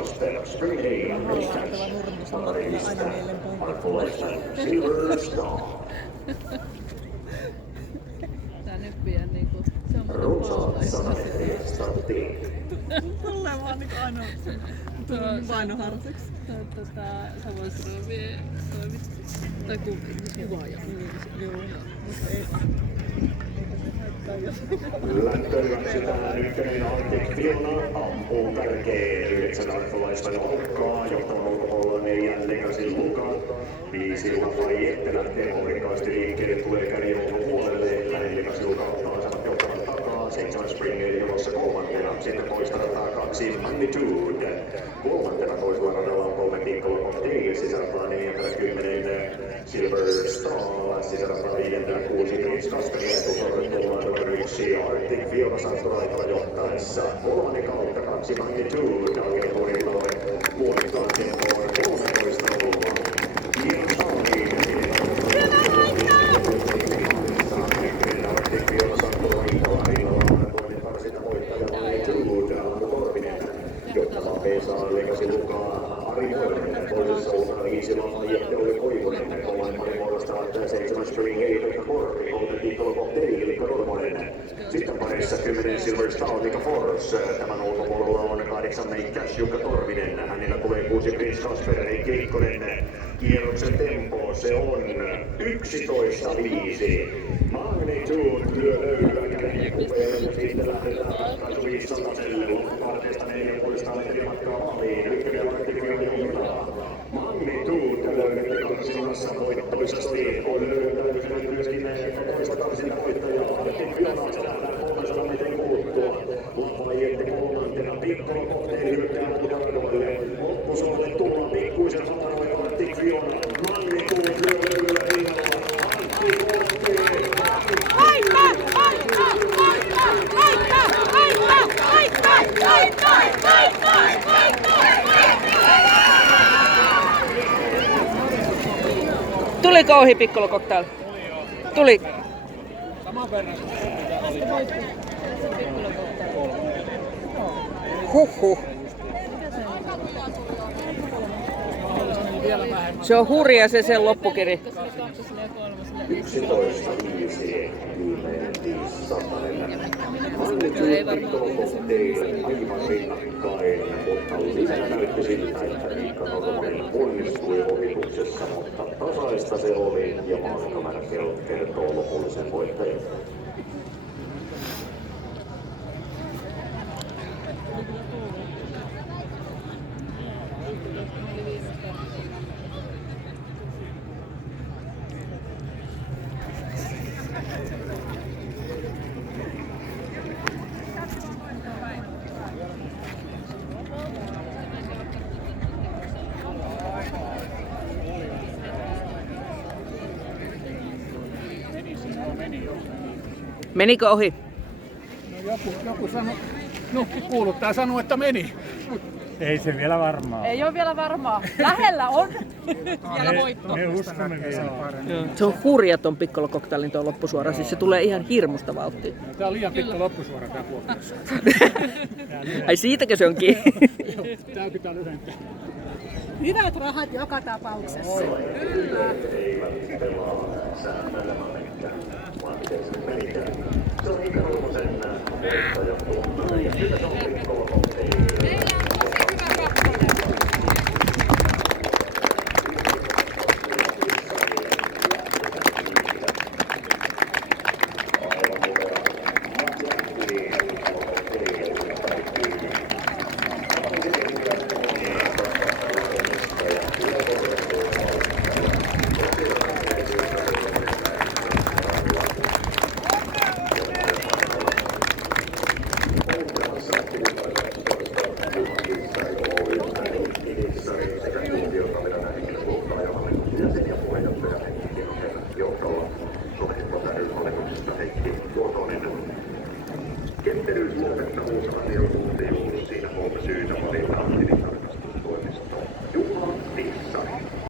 Kasper, Spring A, Pakarista, Markulaisen, Silver Star. Tää nyppiä niinku, se on Runsaat 100 starttiin. Mulle vaan niinku ainoa painohartiksi. Savosroovien toimitus. Tai kuvaaja. Joo, mutta ei. Lähtöhyväksytään ykkönen Arctic Fiona, ampuu kärkeen 9 arkkalaista Olkkaa, johtavan ulkopuolella 4 Legacy Luka, 5 Lafayette lähtee amerikkaasti liikkeelle, tulee käden ulkopuolelle, näin Legacy Luka ottaa samat johtavan takaa, 7 Springer jonossa kolmantena, sitten toista rataa 2 Magnitude, kolmantena toisella radalla on 3 Piccolo Cocktail, sisältää 40 Silver Star, sisältää 6 Prince Kasper ja etusorrettumaan numero 1 Arctic Fiona Santoraitoa johtaessa. Kolmannen kautta 2 Magnitude, alkeetuurilla puolikkaan tempoon 13 luvun. Hieno saaliin. Arctic Fiona Santoraitoa rinnalla toinen karsina voittaja Magnitude, Annu Korvinen. Johtavaa Pesaa Legacy Lukaa, Ari Vuorinen, toisessa ulkona 5 Lafayette oli Koivunen, kolmannen muodostavat 7 Spring A, Pekka Korpi, 3 Piccolo Cocktail, Ilkka Normonen. Sitten parissa 10 Silver Star, Mika Force. Tämän ulkopuolella on 8 Cash, Jukka Torvinen. Hänellä tulee 6 Prince Kasper, Heikki Ikkonen. Kierroksen tempo, se on 11.5. Magnitude lyö löylyä käden kupeen ja sitten lähdetään ratkaisu 500-selle. Loppuparteesta 4,5 metriä matkaa maaliin. Ykkönen Arctic johtaa. Magnitude löydetty karsinassa voittoisesti. On löytänyt myöskin toista karsinta voittajaa. Arctic Fiona se lähdään 300 metrin kuluttua. Lafayette kolmantena. Piccolo Cocktail hyökkäävät Jardoille. Loppusuolle tullaan pikkuisen hataroiva Arctic Fiona. Magnitude lyö löylyä rinnalla. Antti Korttinen. Tuliko ohi Piccolo Cocktail? Tuli. Saman verran. Huhhuh. Se on hurja se sen loppukiri. 11.5. Viimeinen 500. Magnitude Piccolo Cocktail aivan rinnakkain, mutta lisää näytti siltä, että Miikka Normonen onnistui ohituksessa, mutta tasaista se oli ja maalikamera kertoo lopullisen voittajan. Menikö ohi? No joku sanoi, kuuluttaa sanoa, että meni. Ei se vielä varmaa. Ei ole vielä varmaa. Lähellä on. Vielä voitto. Me uskomme vielä. Se on hurja ton Piccolo Cocktailin tuo loppusuora. Siis se tulee ihan hirmusta vauhtia. Tää on liian pitkä loppusuora tää Kuopiossa. Ai siitäkö se onkin? Tää pitää lyhentää. Hyvät rahat joka tapauksessa. Kyllä. Eivät pelaa säännöllä, vaan miten se menikään. Se on Mika Normosen voittaja tuolla. Ja kyllä se on Piccolo Cocktail. Ketteryys lopettaa muutaman minuutin, siinä 3 syytä valita.